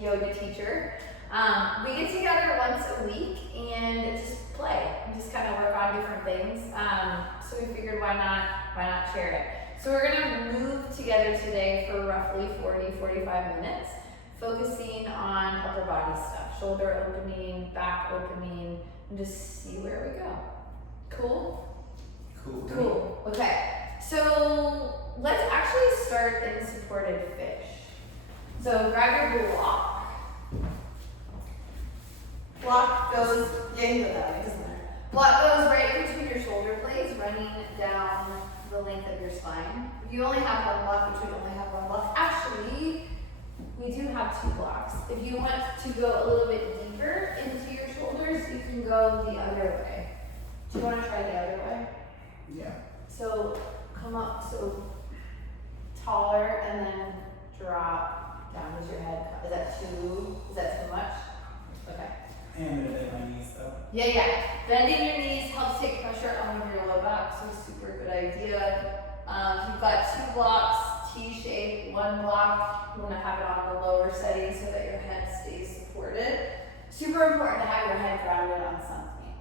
yoga teacher. We get together once a week and just play, and just kind of work on different things. So we figured why not share it. So we're gonna move together today for roughly 40-45 minutes, focusing on upper body stuff, shoulder opening, back opening, and just see where we go. Cool? Cool. Okay. So let's actually start in supported fish. So grab your block. Block goes, block goes right between your shoulder blades, running down the length of your spine. If you only have one block, which we only have one block, actually, we do have 2 blocks. If you want to go a little bit deeper into your shoulders, you can go the other way. Do you want to try the other way? Yeah. So come up, so taller, and then drop down as your head. Is that too much? Okay. And I'm gonna bend my knees though. Yeah. Bending your knees helps take pressure on your low back, so super good idea. You've got 2 blocks, T-shape, 1 block. You want to have it on the lower setting so that your head stays supported. Super important to have your head grounded on something.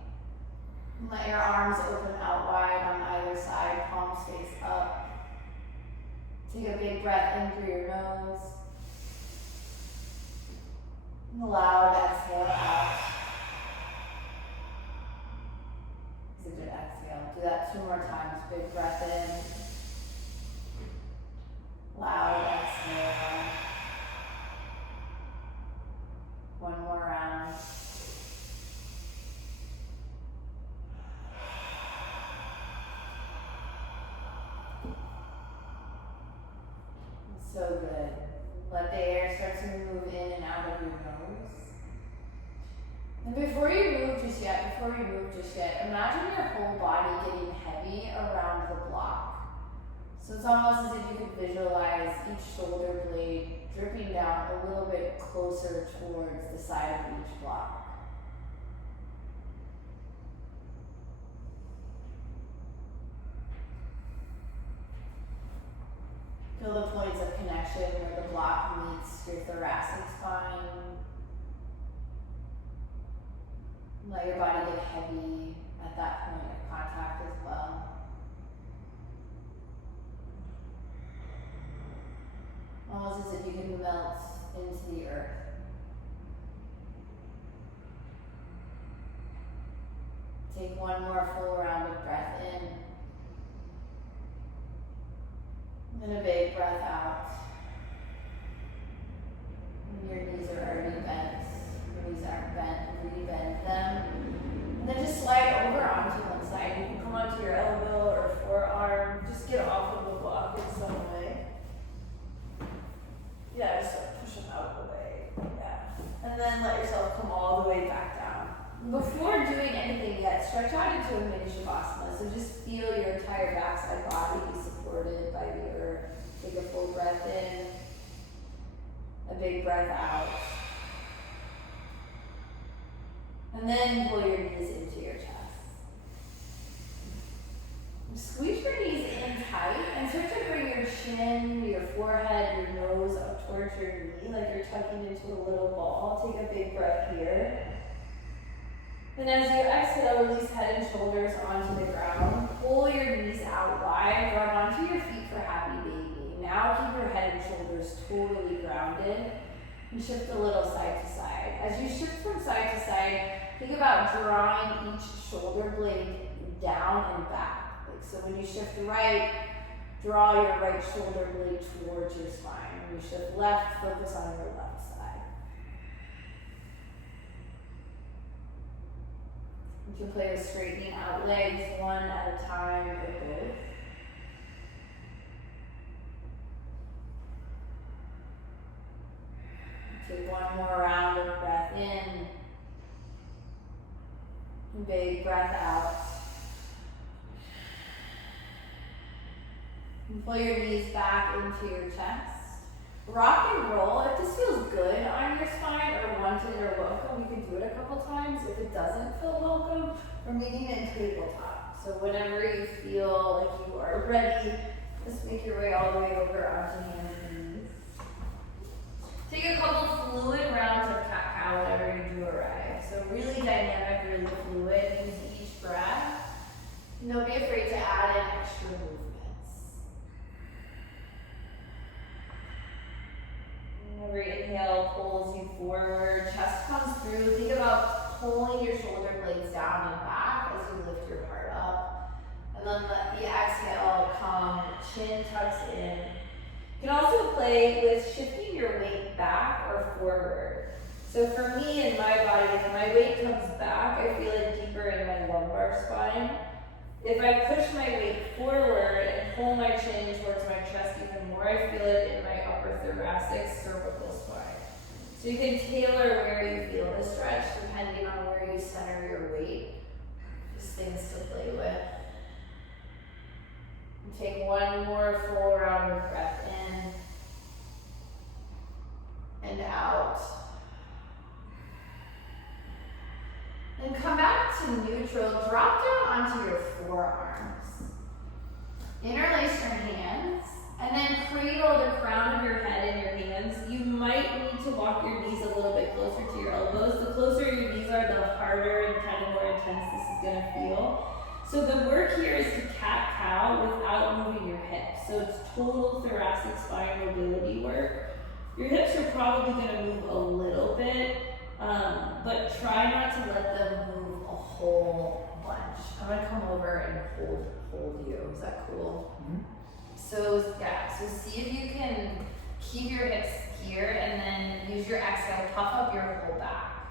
Let your arms open out wide on either side, palms face up. Take a big breath in through your nose. And a loud exhale out. It's a good exhale. Do that 2 more times. Big breath in. Loud exhale. 1 more round. So good. Let the air start to move in and out of your nose. And before you move just yet, imagine your whole body getting heavy around the block. So it's almost as if you could visualize each shoulder blade dripping down a little bit closer towards the side of each block. Feel the points of connection where the block meets your thoracic spine. Let your body get heavy at that point of contact as well. Almost as if you can melt into the earth. Take 1 more full round of breath in. And a big breath out. And your knees are already bent. Your knees aren't bent, re-bend them. And then just slide over onto one side. You can come onto your elbow or forearm. Just get off of the block in some way. Yeah, just push them out of the way. Yeah. And then let yourself come all the way back down. Before doing anything yet, stretch out into a mini shavasana. So just feel your entire backside body be supported by the earth. Take a full breath in, a big breath out. And then pull your knees into your chest. Squeeze your knees in tight and start to bring your chin, your forehead, your nose up towards your knee, like you're tucking into a little ball. Take a big breath here. Then as you exhale, release head and shoulders onto the ground. Pull your knees out wide, grab onto your feet for happy baby. Now keep your head and shoulders totally grounded and shift a little side to side. As you shift from side to side, think about drawing each shoulder blade down and back. So when you shift right, draw your right shoulder blade towards your spine. When you shift left, focus on your left side. You can play with straightening out legs 1 at a time or both. Take 1 more round of breath in. Big breath out. And pull your knees back into your chest. Rock and roll. If this feels good on your spine or wanted or welcome, you can do it a couple times. If it doesn't feel welcome, we're meeting in tabletop. So whenever you feel like you are ready, just make your way all the way over onto hands and knees. Take a couple fluid And don't be afraid to add in extra movements. And every inhale pulls you forward, chest comes through. Think about pulling your shoulder blades down and back as you lift your heart up. And then let the exhale come, chin tucks in. You can also play with shifting your weight back or forward. So for me in my body, if my weight comes back, I feel it deeper in my lumbar spine. If I push my weight forward and pull my chin towards my chest even more, I feel it in my upper thoracic cervical spine. So you can tailor where you feel the stretch depending on where you center your weight. Just things to play with. And take one more full round of breath in and out. Then come back to neutral, drop down onto your forearms. Interlace your hands, and then cradle the crown of your head in your hands. You might need to walk your knees a little bit closer to your elbows. The closer your knees are, the harder and kind of more intense this is gonna feel. So the work here is to cat-cow without moving your hips. So it's total thoracic spine mobility work. Your hips are probably gonna move a little bit, but try not to let them move a whole bunch. I'm gonna come over and hold you. Is that cool? Mm-hmm. So yeah, so see if you can keep your hips here and then use your exhale, puff up your whole back.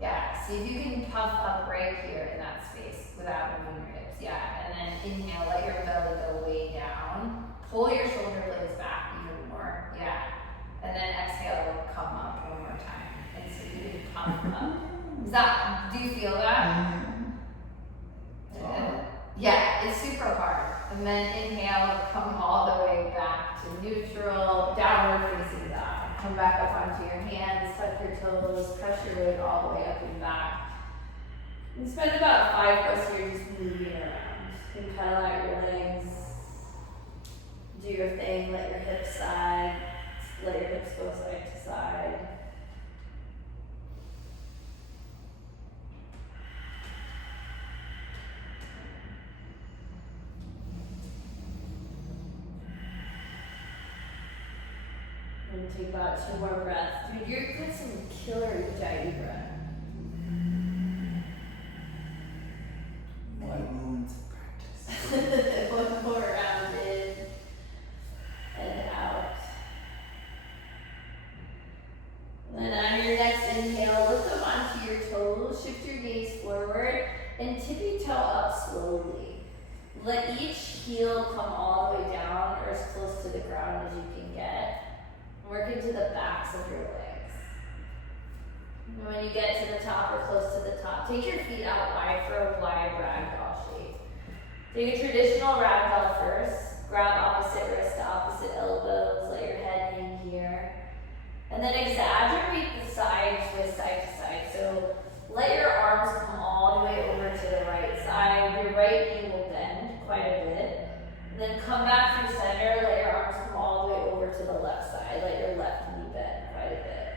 Yeah, see if you can puff up right here in that space without moving your hips. Yeah, and then inhale, let your belly go way down. Pull your shoulder blades back even more. Yeah. And then exhale, come up one more time. And so you can puff up. Do you feel that? Yeah, it's super hard. And then inhale, come all the way back to neutral, downward facing dog. Come back up onto your hands, tuck your toes, press your weight all the way up and back. And spend about 5+ years just moving around. You can pedal out your legs, do your thing, let your hips side. Let your hips go side to side. And take about 2 more breaths. Dude, you're got some killer Ujjayi breath. More moments of practice. One more round in and out. And on your next inhale, lift up onto your toes, shift your gaze forward, and tippy toe up slowly. Let each heel come all the way down or as close to the ground as you can get. Work into the backs of your legs. And when you get to the top or close to the top, take your feet out wide for a wide ragdoll shape. Take a traditional ragdoll first. Grab opposite wrist to opposite elbows. Let your head hang here. And then exaggerate the side twist side to side. So let your arms come all the way over to the right side. Your right knee will bend quite a bit. And then come back through center. Let your arms come all the way over to the left side. Let your left knee bend quite a bit.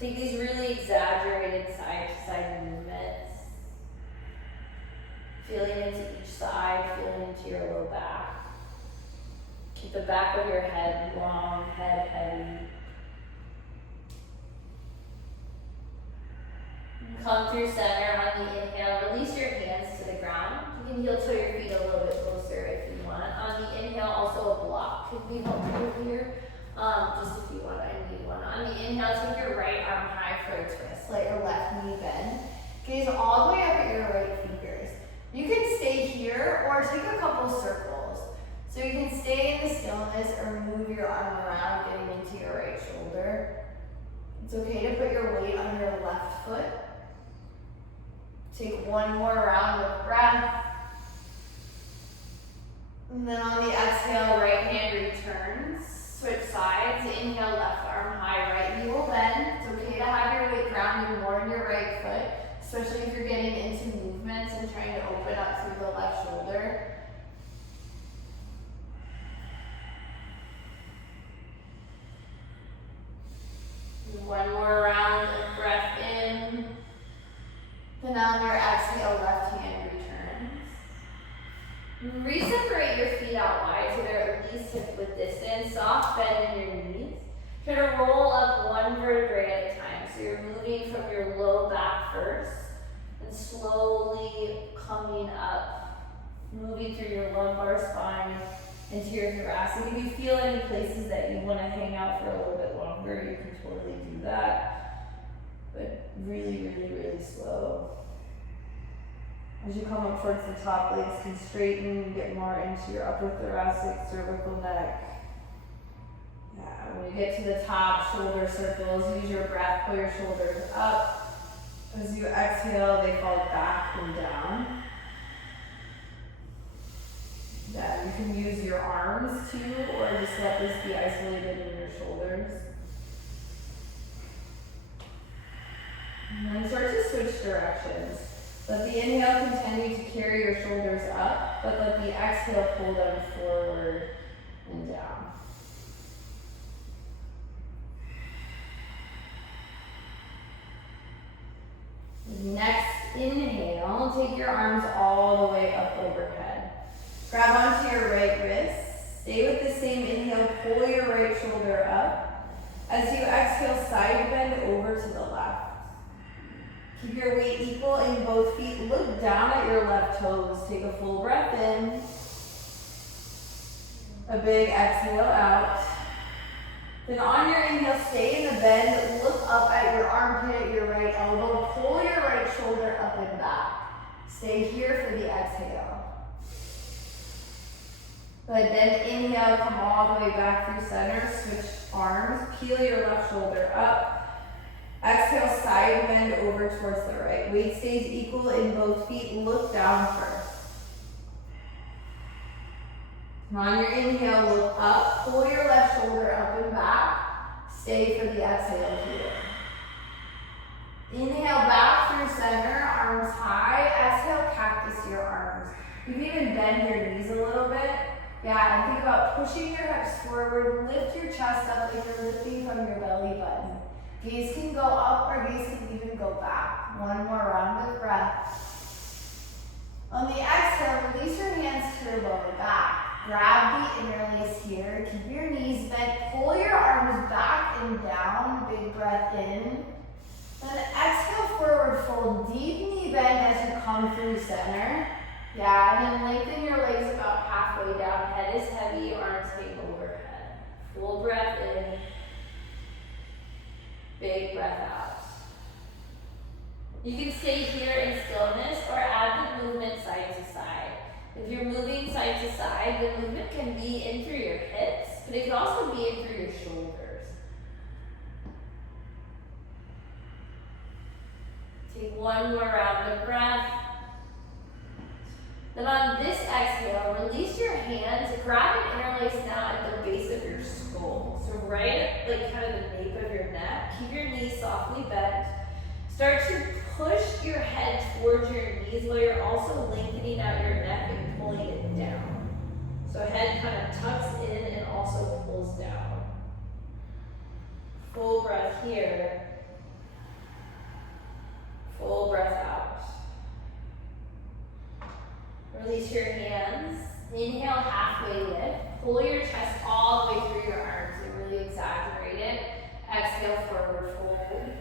Take these really exaggerated side to side movements. Feeling into each side, feeling into your low back. Keep the back of your head long, head heavy. Come through center on the inhale. Release your hands to the ground. You can heel toe your feet a little bit closer if you want. On the inhale, also a block could be helpful here. Just if you want, I need one. On the inhale, take your right arm high for a twist. Let your left knee bend. Gaze all the way up at your right fingers. You can stay here or take a couple circles. So you can stay in the stillness or move your arm around, getting into your right shoulder. It's okay to put your weight on your left foot. Take one more round of breath. And then on the exhale, right hand returns. Switch sides. Inhale, left arm high, right knee will bend. It's okay to have your weight grounded more in your right foot, especially if you're getting into movements and trying to open up through the left shoulder. One more round of breath in. Then on your exhale, left hand returns. Re-separate your feet out wide so they're at least hip width distance. Soft bend in your knees. Try to roll up one vertebrae at a time. So you're moving from your low back first and slowly coming up, moving through your lumbar spine into your thoracic. If you feel any places that you want to hang out for a little bit longer, you can totally do that. But really, really, really slow. As you come up towards the top, legs can straighten and get more into your upper thoracic, cervical neck. Yeah, when you get to the top, shoulder circles, use your breath, pull your shoulders up. As you exhale, they fall back and down. Yeah, you can use your arms too, or just let this be isolated in your shoulders. And then start to switch directions. Let the inhale continue to carry your shoulders up, but let the exhale pull them forward and down. Next inhale, take your arms all the way up overhead. Grab onto your right wrist. Stay with the same inhale, pull your right shoulder up. As you exhale, side bend over to the left. Keep your weight equal in both feet. Look down at your left toes. Take a full breath in. A big exhale out. Then on your inhale, stay in the bend. Look up at your armpit at your right elbow. Pull your right shoulder up and back. Stay here for the exhale. Good, then inhale, come all the way back through center. Switch arms. Peel your left shoulder up. Exhale, side bend over towards the right. Weight stays equal in both feet. Look down first. And on your inhale, look up. Pull your left shoulder up and back. Stay for the exhale here. Inhale back through center, arms high. Exhale, cactus your arms. You can even bend your knees a little bit. Yeah, and think about pushing your hips forward. Lift your chest up like you're lifting from your belly button. Gaze can go up or gaze can even go back. One more round of breath. On the exhale, release your hands to your lower back. Grab the interlace here. Keep your knees bent. Pull your arms back and down. Big breath in. Then exhale, forward fold. Deep knee bend as you come through center. Yeah, and then lengthen your legs about halfway down. Head is heavy, arms hang overhead. Full breath in. Big breath out. You can stay here in stillness or add the movement side to side. If you're moving side to side, the movement can be in through your hips, but it can also be in through your shoulders. Take one more round of breath. Then on this exhale, release your hands, grab an interlace now at the base of your skull. So right at like kind of the nape of your neck, keep your knees softly bent. Start to push your head towards your knees while you're also lengthening out your neck and pulling it down. So head kind of tucks in and also pulls down. Full breath here. Full breath out. Release your hands. Inhale, halfway lift. Pull your chest all the way through your arms and really exaggerate it. Exhale, forward fold.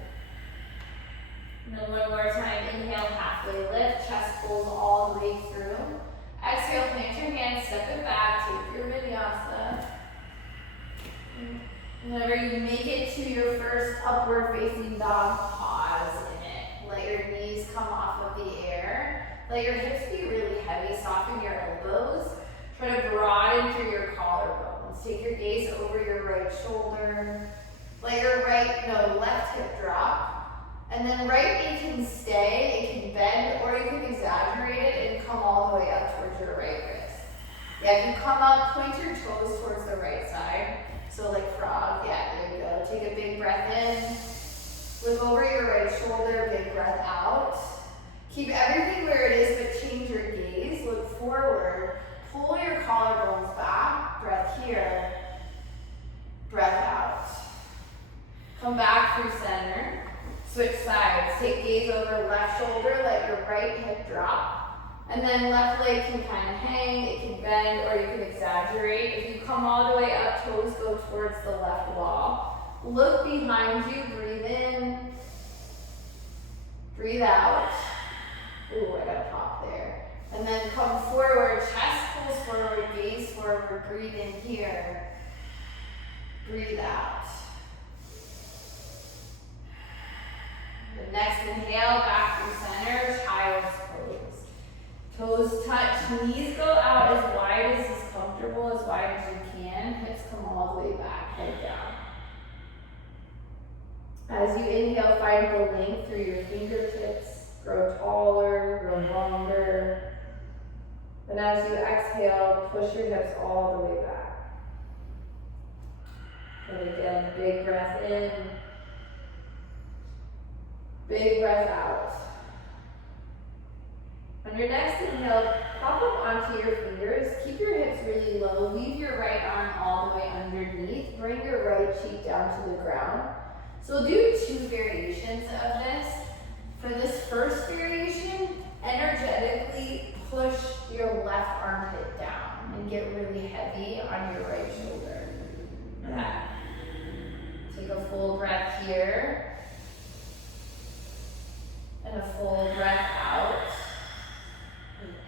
And then one more time. Inhale, halfway lift. Chest pulls all the way through. Exhale, plant your hands, step it back, take your vinyasa. Whenever you make it to your first upward facing dog, pause in it. Let your knees come off of the air. Let your hips be really heavy, soften your elbows. Try to broaden through your collarbones. Take your gaze over your right shoulder. Let your left hip drop. And then right knee can stay, it can bend, or you can exaggerate it and come all the way up towards your right wrist. Yeah, if you come up, point your toes towards the right side. So like frog, yeah, there you go. Take a big breath in. Look over your right shoulder, big breath out. Keep everything where it is, but change your gaze. Look forward. Pull your collarbones back. Breath here. Breath out. Come back through center. Switch sides. Take gaze over left shoulder. Let your right hip drop. And then left leg can kind of hang, it can bend, or you can exaggerate. If you come all the way up, toes go towards the left wall. Look behind you, breathe in, breathe out. Ooh, I got a pop there. And then come forward, chest pulls forward, gaze forward, breathe in here, breathe out. The next inhale, back through center, child's pose. Toes touch, knees go out as wide as is comfortable, as wide as you can. Hips come all the way back, head down. As you inhale, find the length through your fingertips. Grow taller, grow longer. Then as you exhale, push your hips all the way back. And again, big breath in. Big breath out. On your next inhale, pop up onto your fingers. Keep your hips really low. Leave your right arm all the way underneath. Bring your right cheek down to the ground. So we'll do 2 variations of this. For this first variation, energetically push your left armpit down and get really heavy on your right shoulder. Yeah. Take a full breath here. And a full breath out.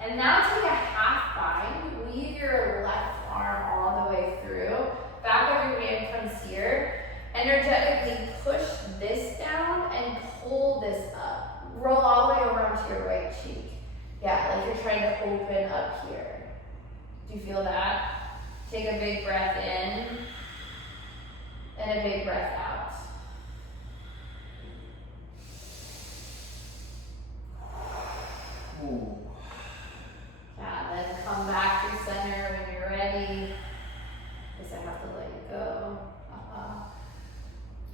And now take a half bind. Weave your left arm all the way through. Back of your hand comes here. Energetically push this down and pull this up. Roll all the way over onto your right cheek. Yeah, like you're trying to open up here. Do you feel that? Take a big breath in and a big breath out. Ooh. Yeah, then come back to center when you're ready. Guess I have to let you go.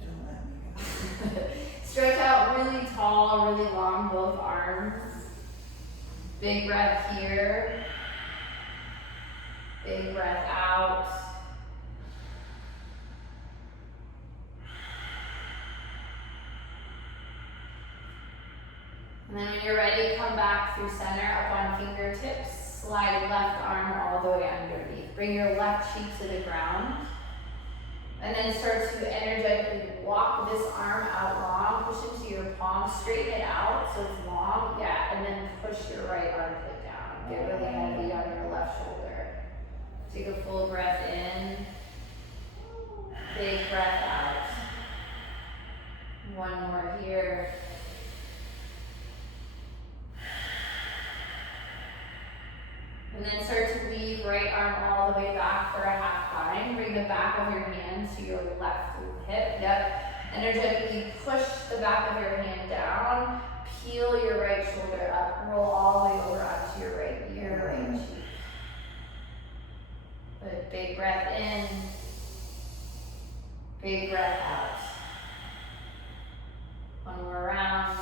Don't let me go. Stretch out really tall, really long, both arms. Big breath here. Big breath out. And then when you're ready, come back through center, up on fingertips. Slide left arm all the way underneath. Bring your left cheek to the ground. And then start to energetically walk this arm out long. Push into your palm, straighten it out so it's long. Yeah, and then push your right armpit down. Get really heavy on your left shoulder. Take a full breath in. Big breath out. One more here. And then start to weave right arm all the way back for a half bind. Bring the back of your hand to your left hip. Yep. Energetically push the back of your hand down. Peel your right shoulder up. Roll all the way over onto your right cheek. Good. Big breath in. Big breath out. One more round.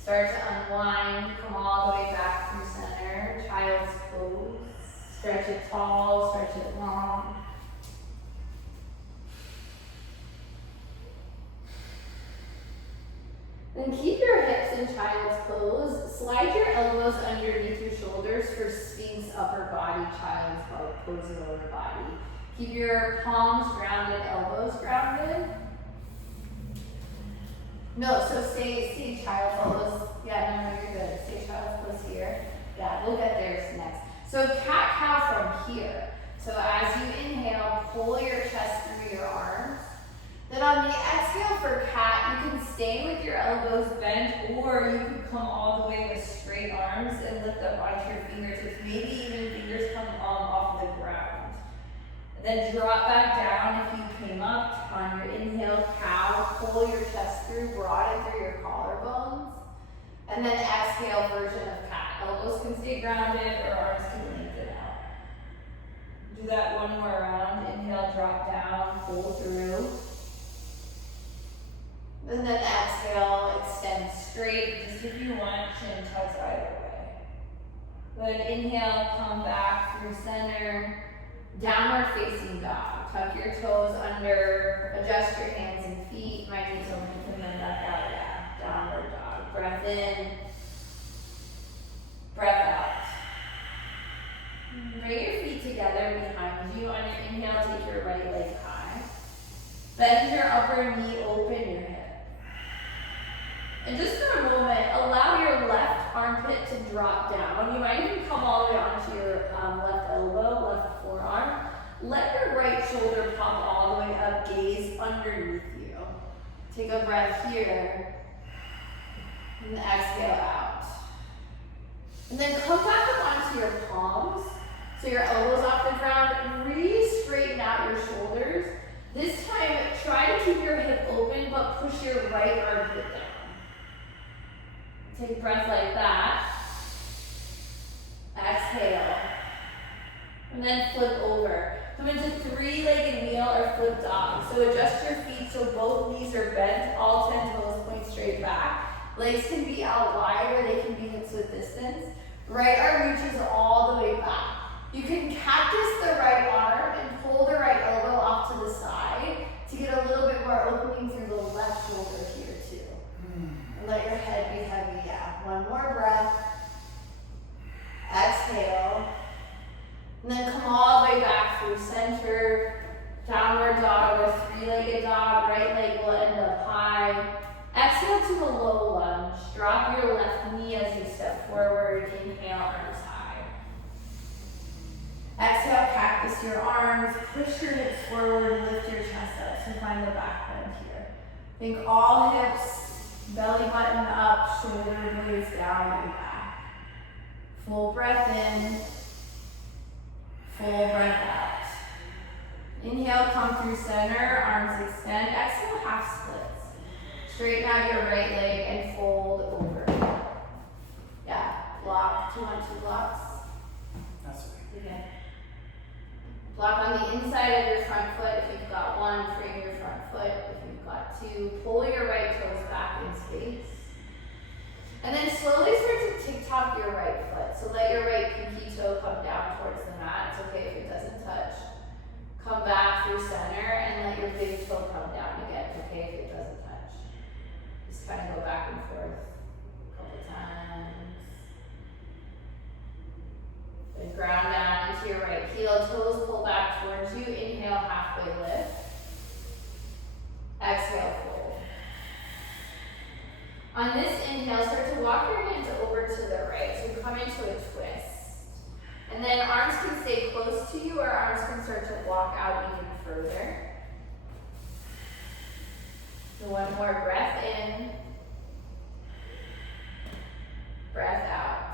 Start to unwind, come all the way back through center, child's pose. Stretch it tall, stretch it long. Then keep your hips in child's pose. Slide your elbows underneath your shoulders for Sphinx upper body, child's pose lower body. Keep your palms grounded, elbows grounded. No, so stay child's pose. Yeah, no, you're good. Stay child's pose here. Yeah, we'll get there next. So cat-cow from here. So as you inhale, pull your chest through your arms. Then on the exhale for cat, you can stay with your elbows bent, or you can come all the way with straight arms and lift up onto your fingertips. Maybe even fingers come off the ground. Then drop back down if you came up. On your inhale, cow, pull your chest through, broaden through your collarbones. And then exhale, version of cat. Elbows can stay grounded or arms can lengthen out. Do that one more round. Inhale, drop down, pull through. And then exhale, extend straight. Just if you want, chin tucks either way. Then inhale, come back through center. Downward facing dog. Tuck your toes under, adjust your hands and feet. Might need to lengthen them back out. downward dog. Breath in, breath out. Bring your feet together behind you. On your inhale, take your right leg high. Bend your upper knee, open your hip. And just for a moment, allow your left armpit to drop down. You might even come all the way onto your left elbow, left forearm. Let your right shoulder pop all the way up, gaze underneath you. Take a breath here, and exhale out. And then come back up onto your palms, so your elbows off the ground. Re-straighten out your shoulders. This time, try to keep your hip open, but push your right armpit down. Take a breath like that. Exhale. And then flip over. Come into three-legged wheel or flip dog. So adjust your feet so both knees are bent, all 10 toes point straight back. Legs can be out wide or they can be hips width distance. Right arm reaches all the way back. You can cactus the right arm and pull the right elbow off to the side to get a little bit more opening through the left shoulder here too. And let your head be heavy, yeah. One more breath. Exhale. And then come all the way back through center, downward dog or three-legged dog. Right leg will end up high. Exhale to a low lunge. Drop your left knee as you step forward. Inhale, arms high. Exhale, cactus your arms. Push your hips forward, lift your chest up. So find the back bend here. Think all hips, belly button up, shoulder blades down and back. Full breath in. Full breath out. Inhale, come through center, arms extend. Exhale, half splits. Straighten out your right leg and fold over. Yeah, block, 2 on 2 blocks. That's okay. Okay. Block on the inside of your front foot if you've got one, frame your front foot if you've got two. Pull your right toes back in space. And then slowly start to tick-tock your right foot. So let your right pinky toe come down towards the mat. It's okay if it doesn't touch. Come back through center and let your big toe come down again. It's okay if it doesn't touch. Just kind of go back and forth a couple times. Then ground down into your right heel. Toes pull back towards you. Inhale, halfway lift. Exhale, fold. On this inhale, start to walk your hands over to the right. So come into a twist. And then arms can stay close to you or arms can start to walk out even further. So one more breath in. Breath out.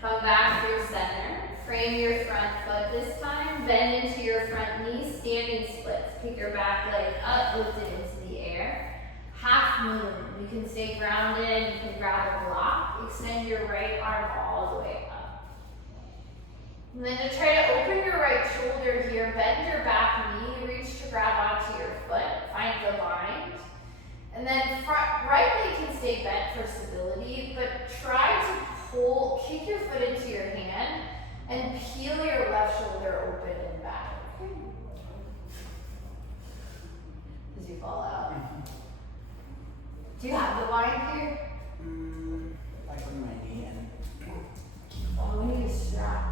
Come back through center. Frame your front foot this time. Bend into your front knee. Standing splits. Pick your back leg up, lift it into the air. Half moon. You can stay grounded. You can grab a block. Extend your right arm all the way up. And then to try to open your right shoulder here, bend your back knee. Reach to grab onto your foot. Find the bind. And then right leg can stay bent for stability, but try to kick your foot into your hand and peel your left shoulder open and back. As you fall out. Do you have the line here? Like on my knee and Oh, we need a strap.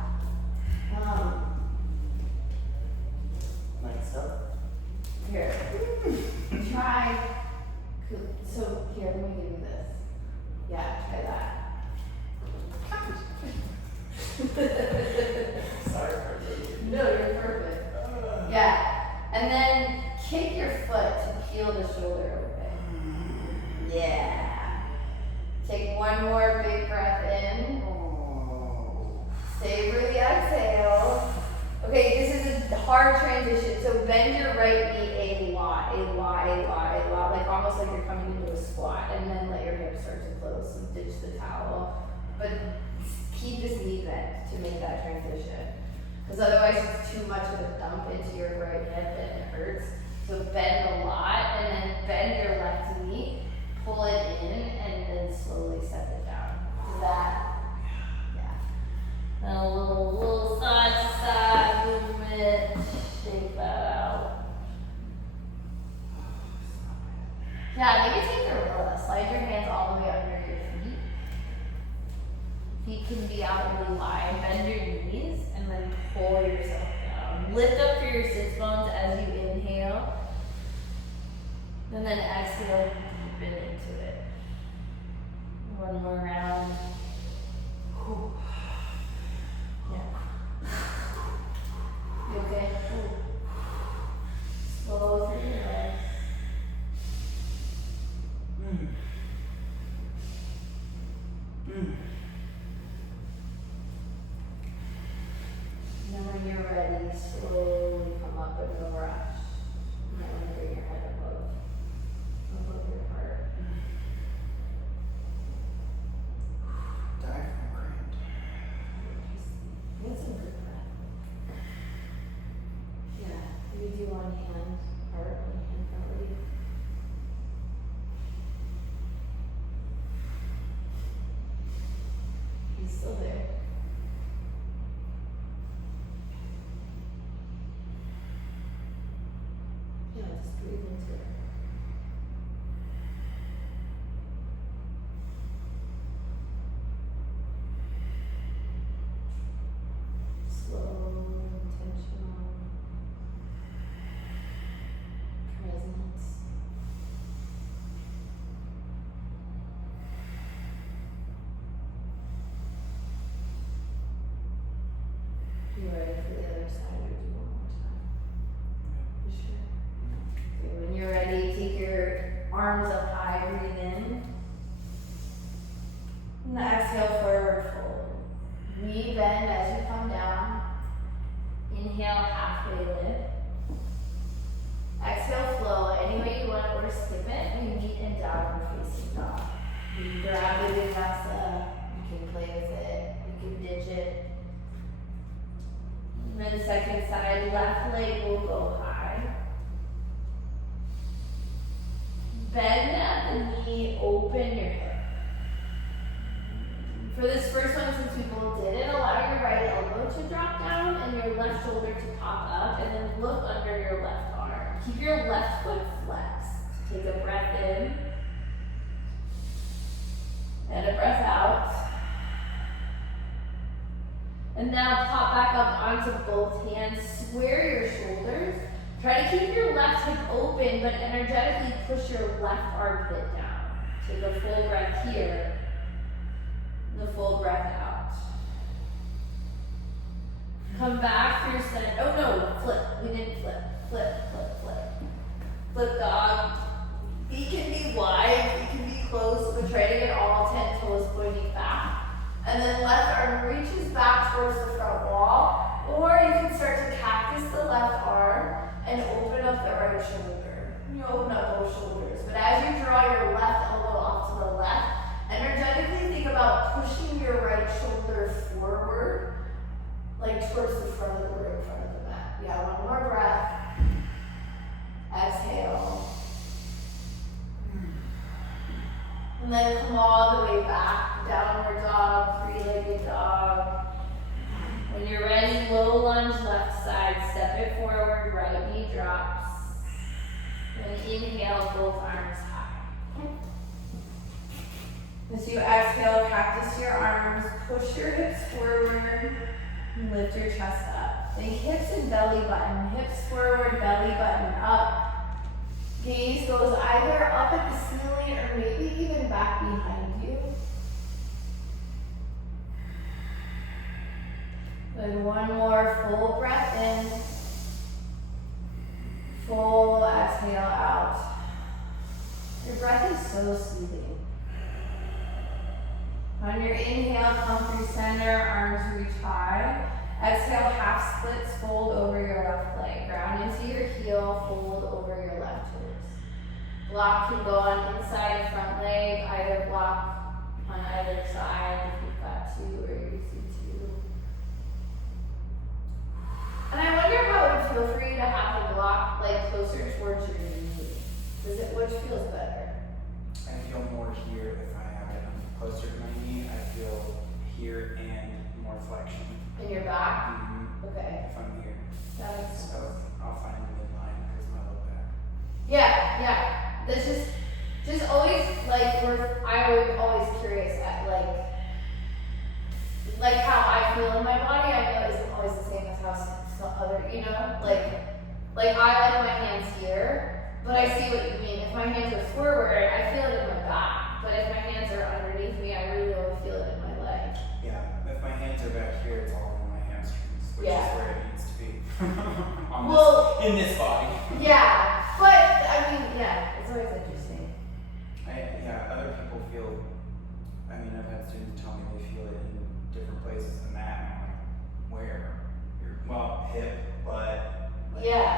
like so. Here. Try. So here, let me give you this. Yeah, try that. Sorry for the No, you're perfect. Yeah. And then kick your foot to peel the shoulder open. Yeah. Take one more big breath in. Savor the exhale. Okay, this is a hard transition. So bend your right knee a lot. Like almost like you're coming into a squat. And then let your hips start to close. So ditch the towel. But keep this knee bent to make that transition. Because otherwise it's too much of a dump into your right hip and it hurts. So bend a lot and then bend your left knee, pull it in, and then slowly set it down. Is that? Yeah. And a little side to side movement. Shake that out. can be out really wide. Bend your knees and then pull yourself down. Lift up through your sits bones as you inhale. And then exhale, deepen into it. One more round. Yeah. You okay? Slow through your legs. And then when you're ready, slowly come up and no rush. You might want to bring your head above your heart. Diaphragm cramped. Get some good breath. Yeah, you do one hand heart, one hand belly. He's still there. Yeah, just breathe into it. Slow, intentional presence. You ready for the other side, or do one more time? You sure? Okay, when you're ready, take your arms up high, breathe in. And exhale, forward fold. We bend as you come down. Inhale, halfway lift. Exhale, flow any way you want, or skip it. We meet in downward facing dog. You can grab the vinyasa, you can play with it, you can ditch it. And then second side, left leg will go high. Bend at the knee, open your hip. For this first one, since we both did it, allow your right elbow to drop down and your left shoulder to pop up, and then look under your left arm. Keep your left foot flexed. Take a breath in and a breath out. And now pop back up onto both hands, square your shoulders. Try to keep your left hip open, but energetically push your left armpit down. Take a full breath here. The full breath out. Come back through center. Oh no, flip. We didn't flip. Flip, flip, flip. Flip dog. Feet can be wide, feet can be close, but try to get all 10 toes pointing back. And then left arm reaches back towards the front wall, or you can start to cactus the left arm and open up the right shoulder. You open up both shoulders, but as you draw your left elbow off to the left, energetically think about pushing your right shoulder forward, like towards the front of the room, front of the mat. Yeah, one more breath. Exhale. And then come all the way back, downward dog, three-legged dog. When you're ready, low lunge left side, step it forward, right knee drops. Then inhale, both arms high. As you exhale, cactus your arms, push your hips forward, and lift your chest up. Think hips and belly button, hips forward, belly button up. Gaze goes either up at the ceiling or maybe even back behind you. Good, one more full breath in. Full exhale out. Your breath is so soothing. On your inhale, come through center, arms reach high. Exhale, half splits, fold over your left leg. Ground into your heel, fold over your left toes. Block can go on inside of front leg, either block on either side if you've got two or you're using two. And I wonder how it would feel for you to have the block like closer towards your knee. Which feels better? I feel more here if I have it closer to my knee. I feel here and more flexion. In your back? Mm-hmm. Okay. If I'm here. That makes sense. So I'll find the midline because my low back. Yeah. That's just always like I was always curious at like like how I feel in my body, I know isn't always the same as how some other, you know, like I like my hands here, but I see what you mean. If my hands are forward, I feel it in my back, but if my hands are underneath me, I really only feel it in my leg. Yeah, if my hands are back here, it's all in my hamstrings, which Yeah. is where it needs to be. In this body. Yeah, but I mean, yeah, it's always interesting. Other people feel, I've had students tell me they feel it in different places than that, and I'm like, where? Hip, butt, Yeah.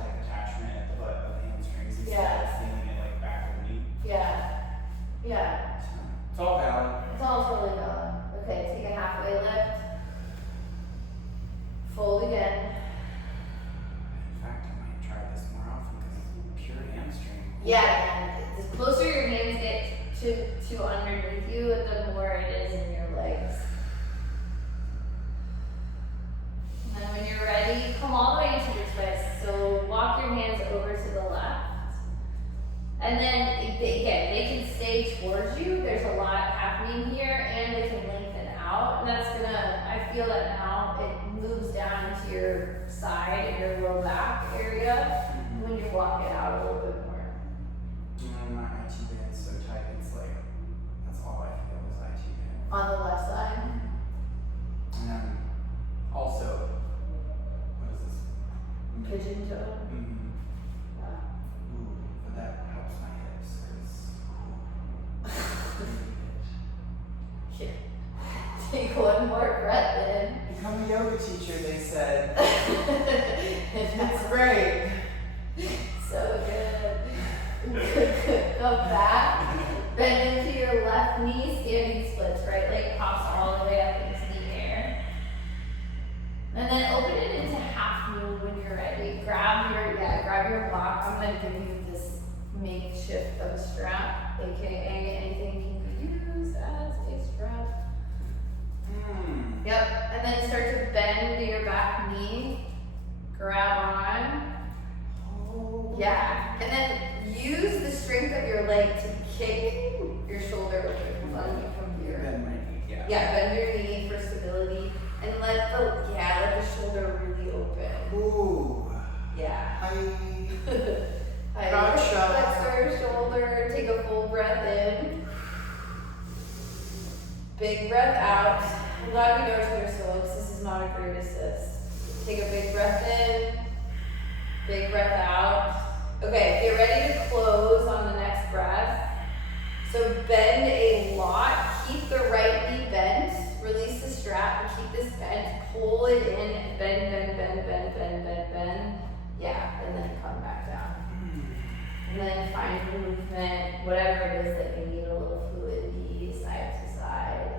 like attachment at the butt of the hamstrings instead Yeah. of feeling it like back of the knee. Yeah. Yeah. So, it's all valid. It's all totally gone. Okay, take a halfway lift. Fold again. In fact, I might try this more often because it's pure hamstring. Yeah, and the closer your hands get to underneath you, the more it is in your legs. And then when you're ready, come all the way into the twist. So walk your hands over to the left. And then, again, they can stay towards you. There's a lot happening here, and they can lengthen out. And that's gonna, I feel that now it moves down into your side and your low back area when you walk it out a little bit more. My IT band's so tight, it's like, that's all I feel is IT band. On the left side. And then also, what is this? Pigeon toe. Mm-hmm. Yeah. Ooh, but that helps my hips because Here. Take one more breath in. become a yoga teacher, they said. That's great. So good. Go back. Bend into your left knee, standing splits. Right leg pops all the way up into the air. And then open it into half moon when you're ready. Grab your block. I'm gonna give you this makeshift of a strap, aka anything you can use as a strap. Yep, and then start to bend your back knee. Grab on. Yeah, and then use the strength of your leg to kick your shoulder away from here. Bend my knee, yeah. Yeah, bend your knee for stability, and let the shoulder really open. Ooh. Yeah. Hi. Flexor shoulder. Take a full breath in. Big breath out. I'm glad we know to ourselves. This is not a great assist. Take a big breath in. Big breath out. Okay, get ready to close on the next breath. So bend a lot. Keep the right knee bent. Release the strap and keep this bent. Pull it in and bend. Yeah, and then come back down. And then find movement, whatever it is that you need, a little fluidity, side to side.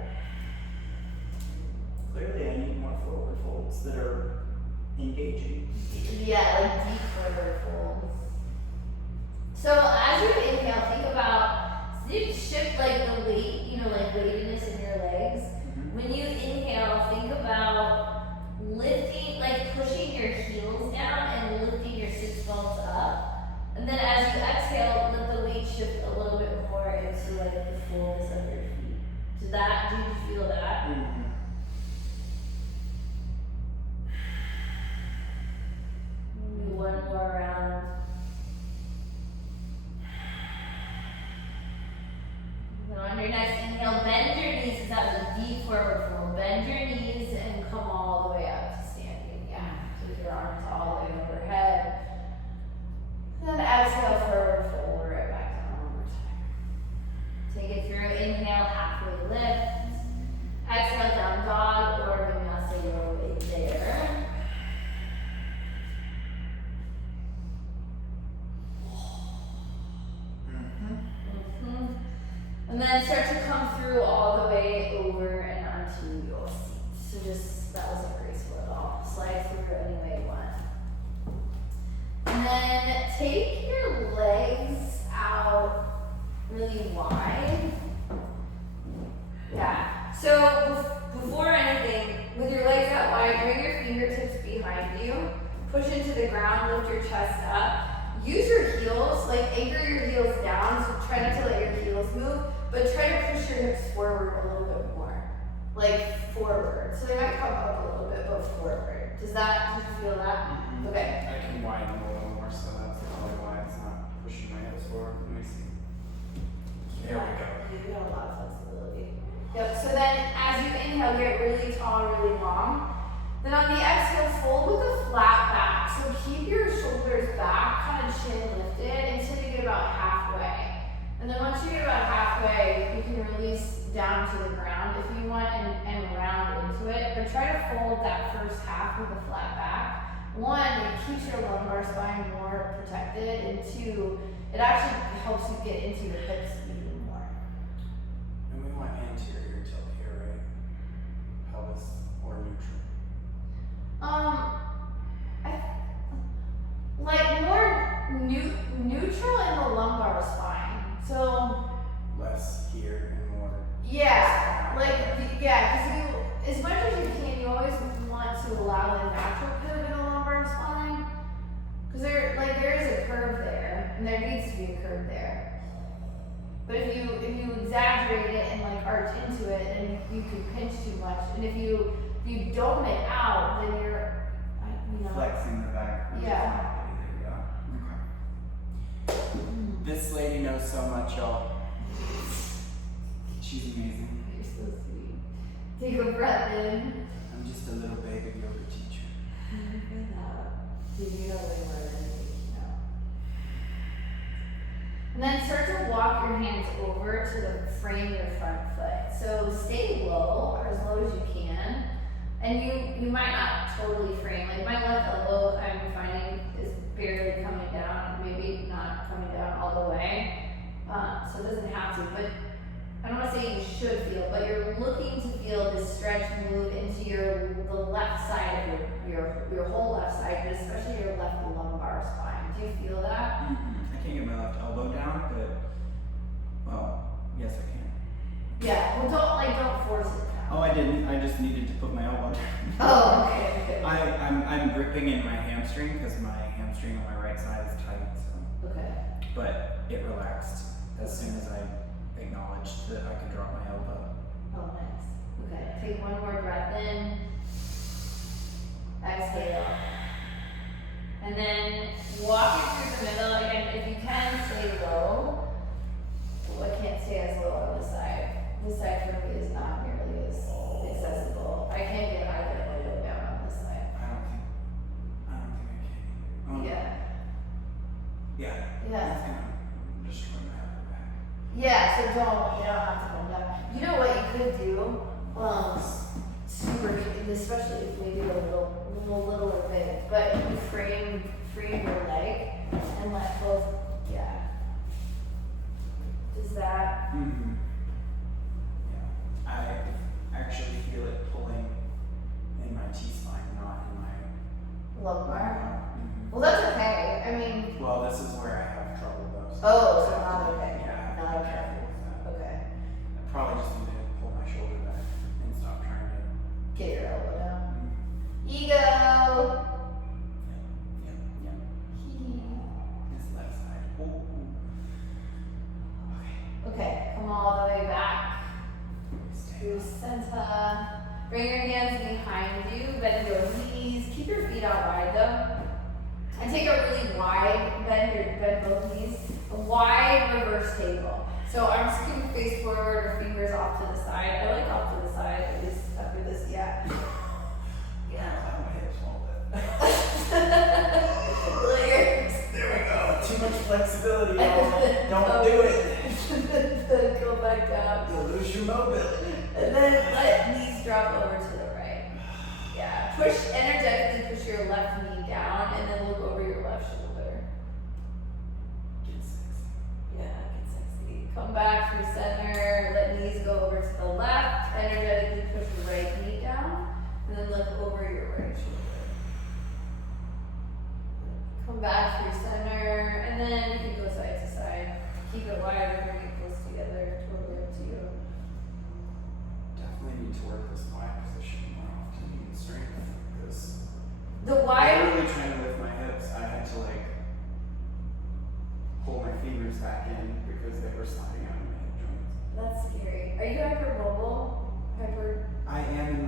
Clearly, I need more forward folds that are engaging. Yeah, like deep forward folds. So as you inhale, think about, you shift like the weight, like weightiness in your legs. When you inhale, think about lifting, like pushing your heels down and lifting your sits bones up. And then as you exhale, let the weight shift a little bit more into like the fullness of your feet. Do you feel that? Mm-hmm. Maybe one more round. And on your next inhale, bend your knees. This is a deep forward fold. Bend your knees and come all the way up to standing. Yeah. Take your arms all the way overhead. And then exhale, forward fold right back down one more time. Take it through. Inhale, halfway lift. Exhale, down dog or vinyasa yoga there. And then start to come through all the way over and onto your seat. So that wasn't graceful at all. Slide through any way you want. And then take your legs out really wide. Yeah. So before anything, with your legs out wide, bring your fingertips behind you. Push into the ground, lift your chest up. Use your heels, like anchor your heels down, so try not to let your heels move, but try to push your hips forward a little bit more. Like forward. So they might come up a little bit, but forward. Did you feel that? Mm-hmm. Okay. I can widen a little more, so that's probably why it's not pushing my hips forward. Let me see. There we go. You got a lot of flexibility. Yep, so then as you inhale, get really tall, really long. Then on the exhale, fold with a flat back. So keep your shoulders back, kind of chin lifted until you get about halfway. And then once you get about halfway, you can release down to the ground if you want and round into it. But try to fold that first half with a flat back. One, it keeps your lumbar spine more protected, and two, it actually helps you get into your hips even more. And we want anterior tilt here, right? Pelvis or neutral? Like more neutral in the lumbar spine. So Less here and more. yeah, because you, as much as you can, you always want to allow the natural curve in the lumbar spine. Because there is a curve there, and there needs to be a curve there. But if you exaggerate it and like arch into it, then you can pinch too much. And if you dome it out, then you're, Flexing the back. Yeah. There you go. Okay. This lady knows so much, y'all. She's amazing. You're so sweet. Take a breath in. I'm just a little baby yoga teacher. Dude, you know way more than you know. And then start to walk your hands over to frame your front foot. So stay low, or as low as you can. And you might not totally frame. Like my left elbow, I'm finding is barely coming down, maybe not coming down all the way. So it doesn't have to, but I don't want to say you should feel, but you're looking to feel this stretch move into the left side of your whole left side, but especially your left lumbar spine. Do you feel that? Mm-hmm. I can't get my left elbow down, but yes I can. Yeah. Well, don't force it down. Oh, I didn't. I just needed to put my elbow down. Oh, okay. I'm gripping in my hamstring because my hamstring on my right side is tight. So. Okay. But it relaxed as soon as I acknowledged that I could drop my elbow. Oh, nice. Okay. Take one more breath in. Exhale. And then walk it through the middle. Again, if you can, stay low. Well, I can't stay as low on this side. This side for me is not nearly as accessible. I can't get either all the way down on this side. I don't think I can. Yeah. Yeah. Yeah. It's gonna destroy my upper back. Yeah, so you don't have to come down. You know what you could do? Especially if maybe a little or big, but you frame your leg and let both, yeah. Does that? Mm-hmm. Yeah. I actually feel it pulling in my T-spine, not in my Lumbar? Mm-hmm. Well, that's okay. I mean, Well, this is where I have trouble though. oh, so not okay. Yeah, I have to Not be okay. careful with that. Okay. I probably just need to pull my shoulder back and stop trying to. Get your elbow down. Ego! Yep. This left side. Ooh. Okay. Okay, come all the way back Stay. through center. Bring your hands behind you, bend your knees. Keep your feet out wide though. And take a really wide, bend both knees. A wide reverse table. So arms keeping face forward or fingers off to the side. I like off to the side, at least after this, yeah. Yeah. My hips won't Layers. There we go. Too much flexibility, y'all. Don't do it. Then go back down. You'll lose your mobility. And then let knees drop over to the right. Yeah. Energetically push your left knee down and then look over your left shoulder. Get sexy. Yeah, get sexy. Come back through center. Let knees go over to the left. Energetically push your right knee down. And then look over your right shoulder. Come back through center. And then you can go side to side. Keep it wide or bring it close together. Totally up to you. Definitely need to work this wide position more often in strength because The wide. I'm really trying to lift my hips. I had to pull my fingers back in because they were sliding out of my hip joints. That's scary. Are you hypermobile? I am in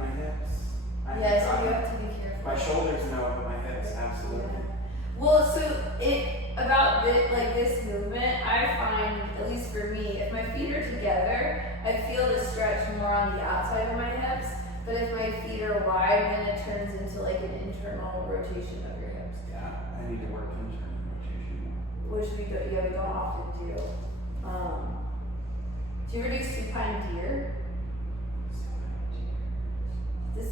But if my feet are wide, then it turns into like an internal rotation of your hips. Yeah, I need to work internal rotation. Which we don't often do. Do you ever do supine deer? This This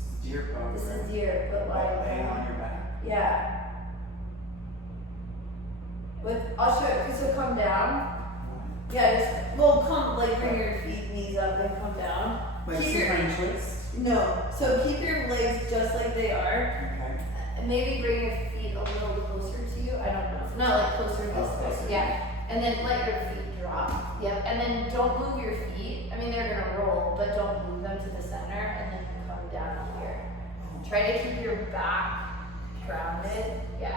is deer pose. this is deer, but like laying on your back. yeah. I'll show you. So come down. Yeah, just come like bring your feet, knees up, and come down. Like Keep your- supine twist? No. So keep your legs just like they are. Okay. And maybe bring your feet a little closer to you. I don't know. Not like closer to Oh, this. closer. Yeah. And then let your feet drop. Yep. And then don't move your feet. I mean, they're gonna roll, but don't move them to the center. And then come down here. Try to keep your back grounded. Yeah.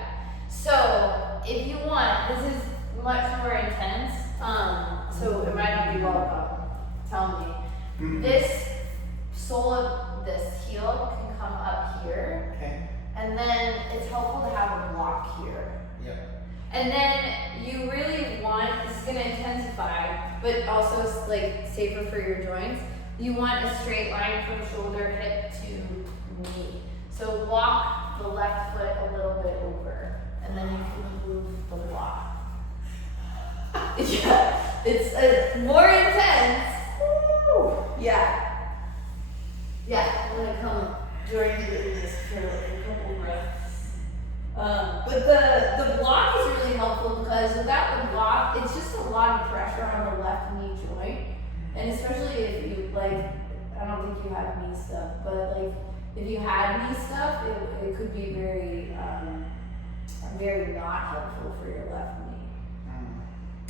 So if you want, this is much more intense. So it might not be welcome. Tell me. Mm-hmm. This sole of this heel can come up here. Okay. And then it's helpful to have a block here. Yep. And then you really want, this is gonna intensify, but also like safer for your joints. You want a straight line from shoulder, hip to knee. So walk the left foot a little bit over, and then you can move the block. Yeah, it's more intense. Woo! Yeah. Yeah, I'm gonna come join you in this for like a couple breaths. But the block is really helpful because without the block, it's just a lot of pressure on the left knee joint. And especially if you like, I don't think you have knee stuff, but like if you had knee stuff, it could be very, very not helpful for your left knee.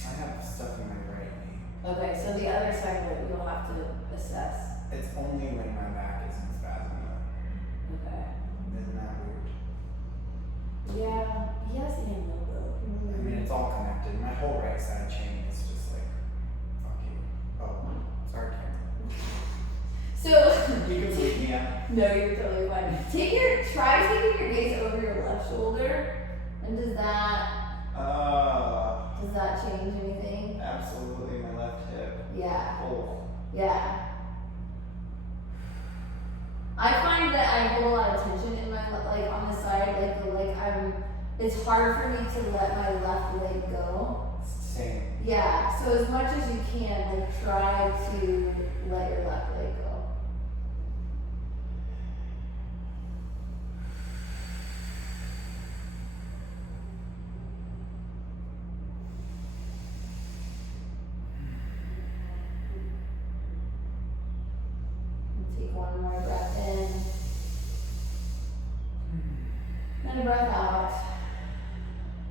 I have stuff in my right knee. Okay, so the other side of it you'll have to assess. It's only when my back is in spasm though. Okay. Isn't that weird? Yeah, yes and no though. I mean, it's all connected. My whole right side chain is just like, fuck you. Oh, sorry, Karen. So You can leave me out. no, you're totally fine. Try taking your gaze over your left shoulder, and does that change anything? Absolutely, my left hip. Yeah, Oh. yeah. I find that I hold a lot of tension in my like on the side, it's hard for me to let my left leg go. Same. Yeah, so as much as you can, like try to let your left leg go. Take one more breath in. And a breath out.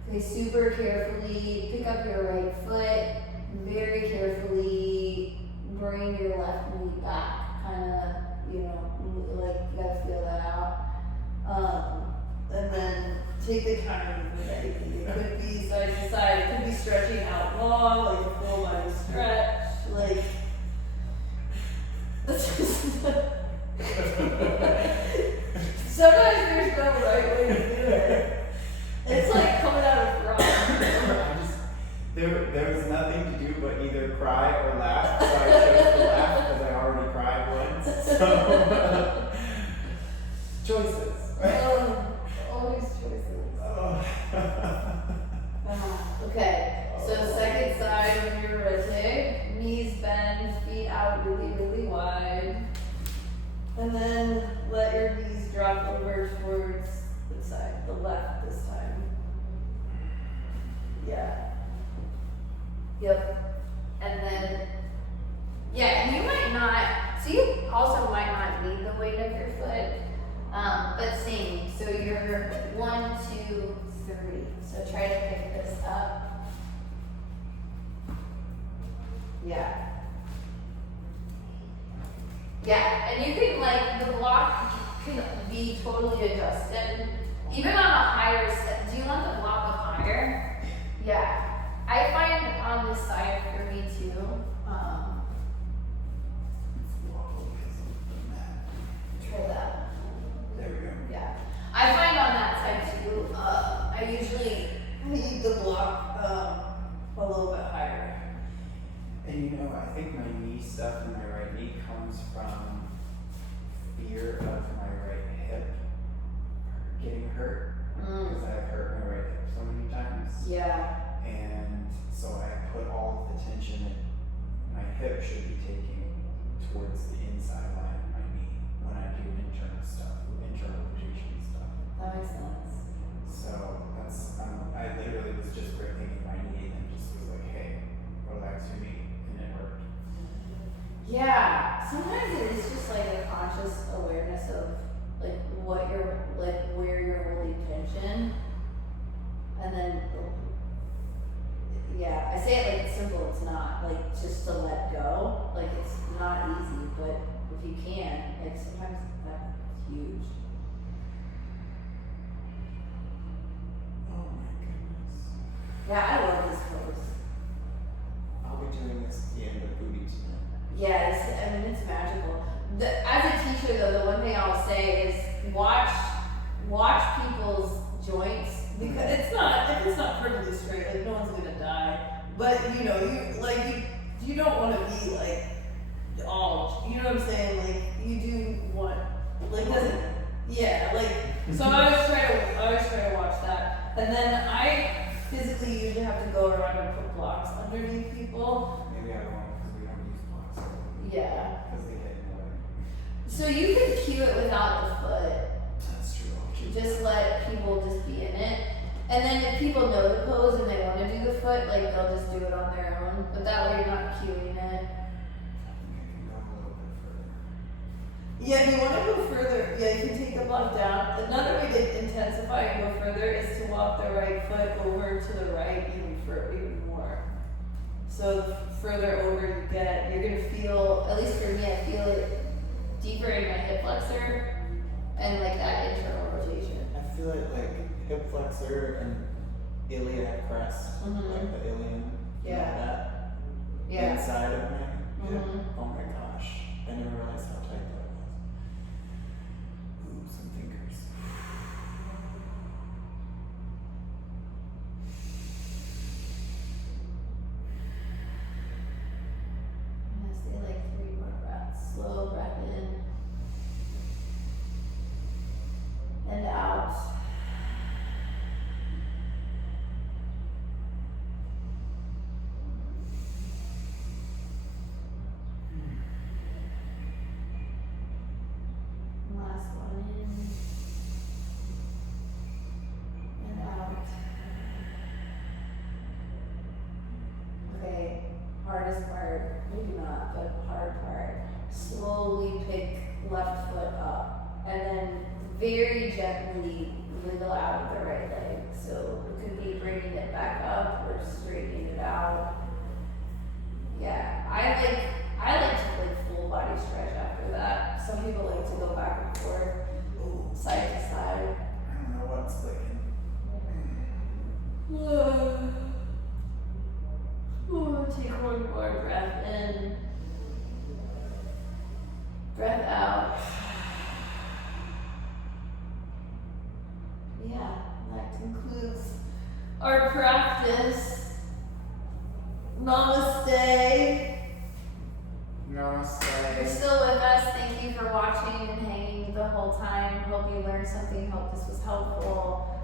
Okay, super carefully pick up your right foot. Very carefully bring your left knee back. Kind of, like you gotta feel that out. And then take the counter movement that you can do. It could be side to side. It could be stretching out long, like a full body stretch. Like. Sometimes there's no right way to do it. It's like coming out of frog. There was nothing to do but either cry or laugh, so I chose to laugh because I already cried once. So choices. Always choices. Oh. Okay, so second side when you're rotate, knees bend, feet out really, really wide. And then let your knees drop over towards the side, the left this time. Yeah. Yep. And then, yeah, you might not, so you also might not need the weight of your foot, but same. So you're 1, 2, 3. So try to pick this up. Yeah. Yeah, and you can the block can be totally adjusted. Even on a higher set, do you want the block up higher? Yeah. I find on this side for me too. Try that. There we go. Yeah. I find on that side too, I usually need the block a little bit higher. And I think my knee stuff in my right knee comes from sideline my knee when I do internal stuff, internal rotation stuff. That makes sense. So that's, I literally was just breaking my knee and just was like, hey, relax your knee, and it worked. Yeah, sometimes it is just like a conscious awareness of like what you're, like where you're holding tension. And then, yeah, I say it like it's simple, it's not, like just to let go. Like it's not easy, but if you can, like sometimes that's huge. Oh my goodness. Yeah, I love this pose. I'll be doing this at the end of booty tonight. Yeah, I mean, it's magical. As a teacher, though, the one thing I'll say is watch people's joints, because if it's not perfectly straight, like no one's gonna die. But you know, you don't want to be like all, you know what I'm saying? Like you do want, like doesn't, yeah, like so. I always try to watch that, and then I physically usually have to go around and put blocks underneath people. Maybe I won't because we don't use blocks. Yeah. Because they get in the way. So you can cue it without the foot. That's true. I'll keep Just let people just be in it. And then if people know the pose and they want to do the foot, like they'll just do it on their own. But that way you're not cueing it. I think I can go a little bit further. Yeah, if you want to go further, yeah, you can take the block down. Another way to intensify and go further is to walk the right foot over to the right even more. So the further over you get, you're gonna feel, at least for me, I feel it deeper in my hip flexor and like that internal rotation. I feel it like hip flexor and iliac crest, Mhm. like the ilium. Yeah. That Yeah. inside of my hip. Mhm. Oh my gosh. I never realized how tight that was. Ooh, some thinkers. I'm gonna say like 3 more breaths. Slow breath in and out. Last one in and out. Okay, hardest part, maybe not, but hard part. Slowly pick left foot up and then very gently wiggle out of the right leg. So it could be bringing it back up or straightening it out. Yeah, I like to like full body stretch after that. Some people like to go back and forth, Ooh. side to side. I don't know what's clicking. Take one more breath in, breath out. Yeah, that concludes our practice. Namaste. Namaste. If you're still with us, thank you for watching and hanging the whole time. Hope you learned something. Hope this was helpful.